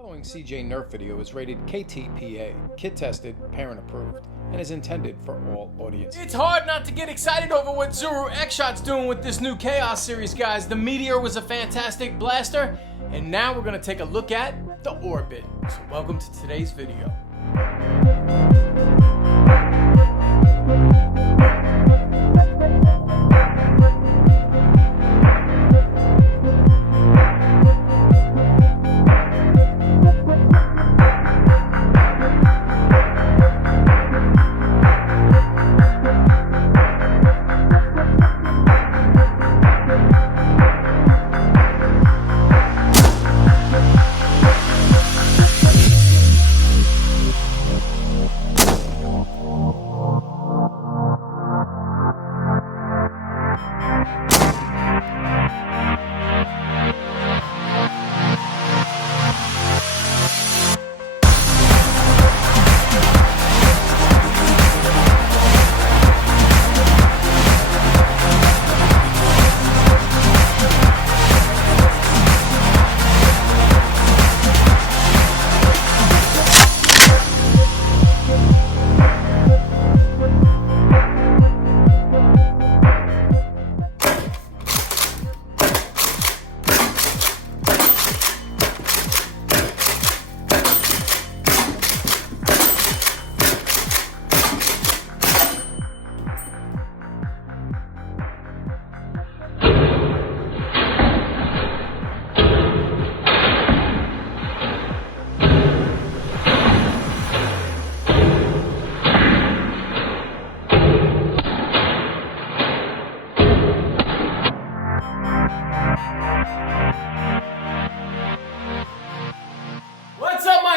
Following Cj Nerf video is rated KTPA, kid tested, parent approved, and is intended for all audiences. It's hard not to get excited over what Zuru X-Shot's doing with this new Chaos series, guys. The Meteor was a fantastic blaster, and now we're gonna take a look at the Orbit. So welcome to today's video.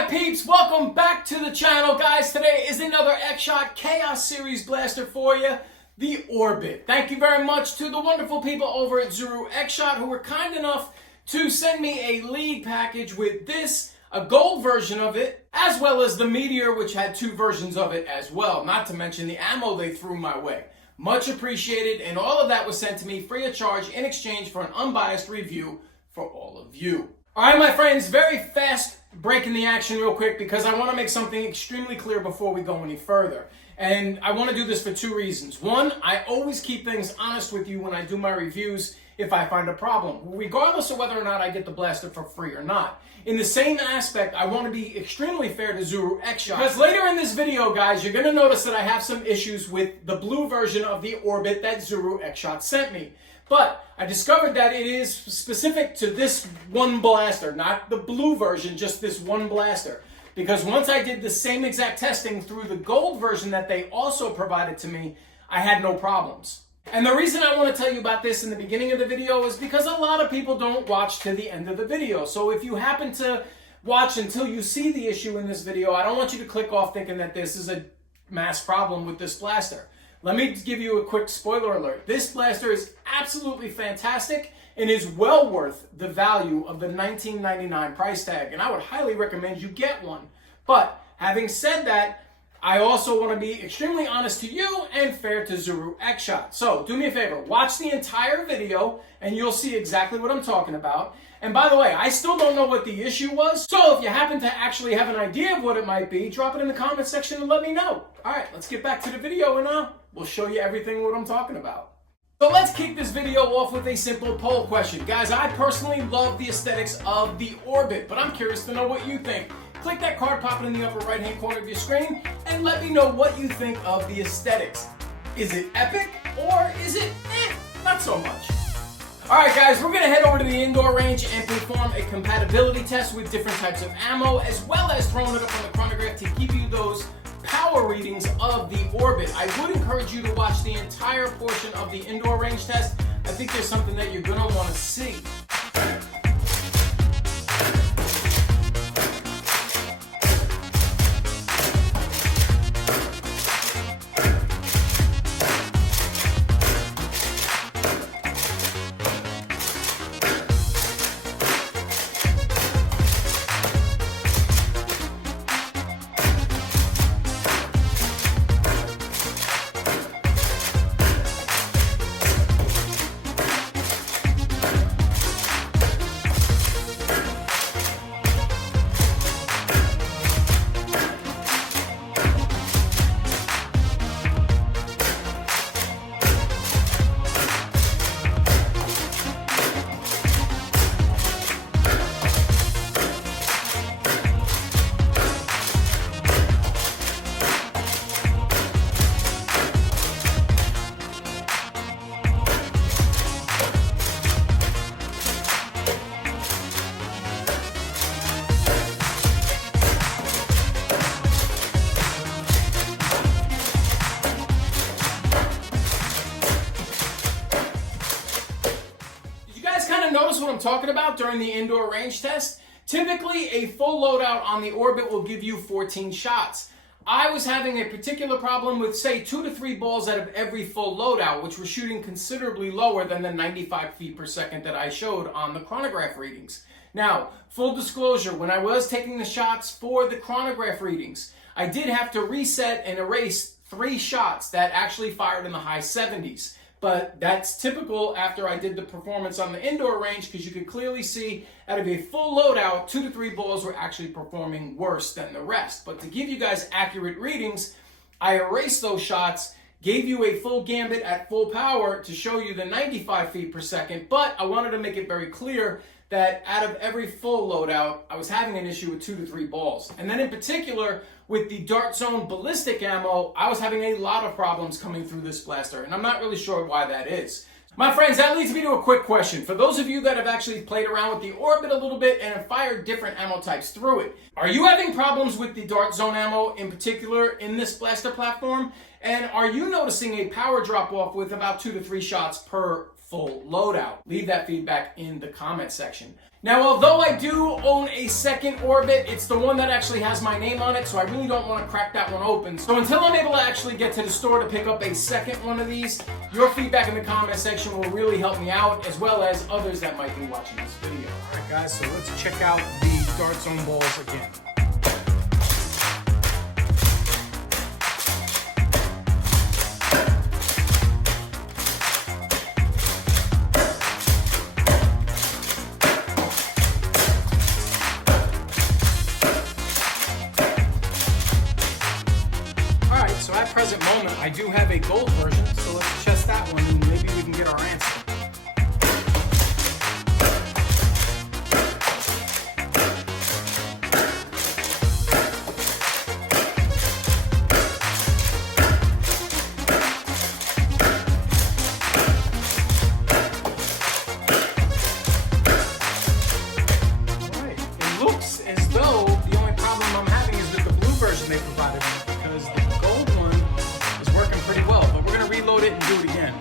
Peeps, welcome back to the channel, guys. Today is another X-Shot Chaos Series blaster for you, the Orbit. Thank you very much to the wonderful people over at Zuru X-Shot who were kind enough to send me a league package with this, a gold version of it, as well as the Meteor, which had two versions of it as well, not to mention the ammo they threw my way. Much appreciated, and all of that was sent to me free of charge in exchange for an unbiased review for all of you. All right, my friends, very fast breaking the action real quick because I want to make something extremely clear before we go any further. And I want to do this for two reasons. One, I always keep things honest with you when I do my reviews if I find a problem, regardless of whether or not I get the blaster for free or not. In the same aspect, I want to be extremely fair to Zuru X-Shot. Because later in this video, guys, you're going to notice that I have some issues with the blue version of the Orbit that Zuru X-Shot sent me. But I discovered that it is specific to this one blaster, not the blue version, just this one blaster. Because once I did the same exact testing through the gold version that they also provided to me, I had no problems. And the reason I want to tell you about this in the beginning of the video is because a lot of people don't watch to the end of the video. So if you happen to watch until you see the issue in this video, I don't want you to click off thinking that this is a mass problem with this blaster. Let me give you a quick spoiler alert. This blaster is absolutely fantastic and is well worth the value of the $19.99 price tag, and I would highly recommend you get one. But having said that, I also want to be extremely honest to you and fair to Zuru X-Shot. So do me a favor, watch the entire video and you'll see exactly what I'm talking about. And by the way, I still don't know what the issue was, so if you happen to actually have an idea of what it might be, drop it in the comment section and let me know. All right, let's get back to the video and we'll show you everything what I'm talking about. So let's kick this video off with a simple poll question. Guys, I personally love the aesthetics of the Orbit, but I'm curious to know what you think. Click that card popping in the upper right hand corner of your screen and let me know what you think of the aesthetics. Is it epic or is it not so much? Alright guys, we're going to head over to the indoor range and perform a compatibility test with different types of ammo, as well as throwing it up on the chronograph to give you those power readings of the Orbit. I would encourage you to watch the entire portion of the indoor range test. I think there's something that you're going to want to see. talking about during the indoor range test. Typically, a full loadout on the Orbit will give you 14 shots. I was having a particular problem with, say, 2 to 3 balls out of every full loadout, which was shooting considerably lower than the 95 feet per second that I showed on the chronograph readings. Now, full disclosure, when I was taking the shots for the chronograph readings, I did have to reset and erase 3 shots that actually fired in the high 70s. But that's typical after I did the performance on the indoor range, because you could clearly see out of a full loadout, 2 to 3 balls were actually performing worse than the rest. But to give you guys accurate readings, I erased those shots, gave you a full gambit at full power to show you the 95 feet per second, but I wanted to make it very clear that out of every full loadout, I was having an issue with 2 to 3 balls. And then in particular, with the Dart Zone ballistic ammo, I was having a lot of problems coming through this blaster, and I'm not really sure why that is. My friends, that leads me to a quick question. For those of you that have actually played around with the Orbit a little bit and have fired different ammo types through it, are you having problems with the Dart Zone ammo in particular in this blaster platform? And are you noticing a power drop off with about 2 to 3 shots per full loadout? Leave that feedback in the comment section. Now, although I do own a second Orbit, it's the one that actually has my name on it, so I really don't want to crack that one open. So until I'm able to actually get to the store to pick up a second one of these, your feedback in the comment section will really help me out, as well as others that might be watching this video. All right, guys, so let's check out the Dart Zone balls again. So at present moment, I do have a gold version, so let's test that one and maybe we can get our answer. Alright, it looks as though the only problem I'm having is with the blue version they provided me, because the gold one is working pretty well, but we're going to reload it and do it again.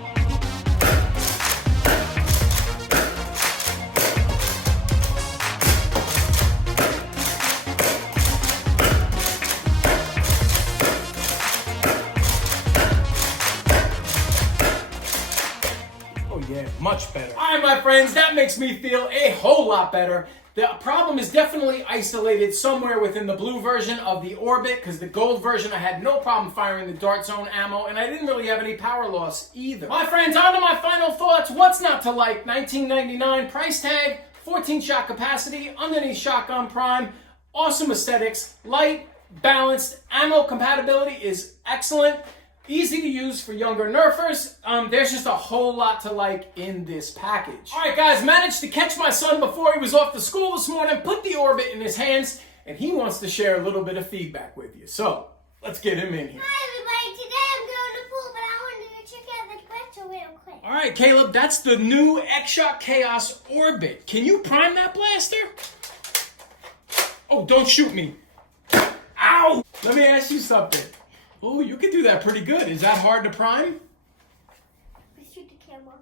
Oh yeah, much better. All right, my friends, that makes me feel a whole lot better. The problem is definitely isolated somewhere within the blue version of the Orbit, because the gold version I had no problem firing the Dart Zone ammo, and I didn't really have any power loss either. My friends, on to my final thoughts. What's not to like? $19.99 price tag, 14 shot capacity, underneath shotgun prime, awesome aesthetics, light, balanced, ammo compatibility is excellent. Easy to use for younger Nerfers. There's just a whole lot to like in this package. All right, guys, managed to catch my son before he was off to school this morning, put the Orbit in his hands, and he wants to share a little bit of feedback with you. So, let's get him in here. Hi, everybody. Today I'm going to pool, but I wanted to check out the blaster real quick. All right, Caleb, that's the new X-Shot Chaos Orbit. Can you prime that blaster? Oh, don't shoot me. Ow! Let me ask you something. Oh, you can do that pretty good. Is that hard to prime? Let's shoot the camera.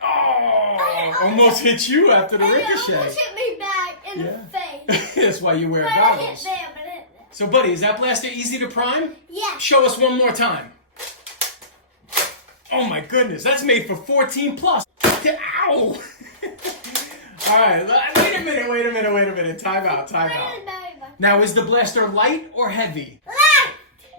Oh, almost hit you after the ricochet. Almost hit me back in the face. That's why you wear But it hit goggles. there, but it hit there. So, buddy, is that blaster easy to prime? Yeah. Show us one more time. Oh my goodness, that's made for 14 plus. Ow! All right, wait a minute. Time out. Now, is the blaster light or heavy?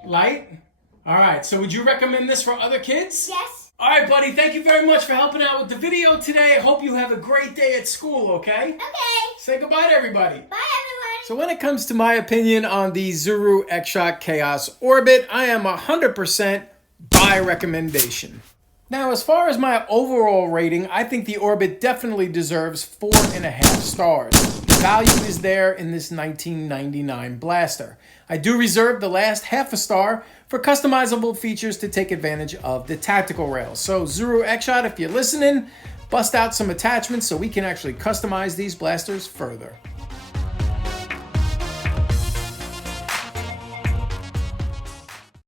Light? All right, so would you recommend this for other kids? Yes. All right, buddy, thank you very much for helping out with the video today. I hope you have a great day at school, okay? Okay. Say goodbye to everybody. Bye, everybody. So when it comes to my opinion on the Zuru X-Shot Chaos Orbit, I am 100% buy recommendation. Now, as far as my overall rating, I think the Orbit definitely deserves 4.5 stars. The value is there in this $19.99 blaster. I do reserve the last half a star for customizable features to take advantage of the tactical rails. So Zuru X-Shot, if you're listening, bust out some attachments so we can actually customize these blasters further.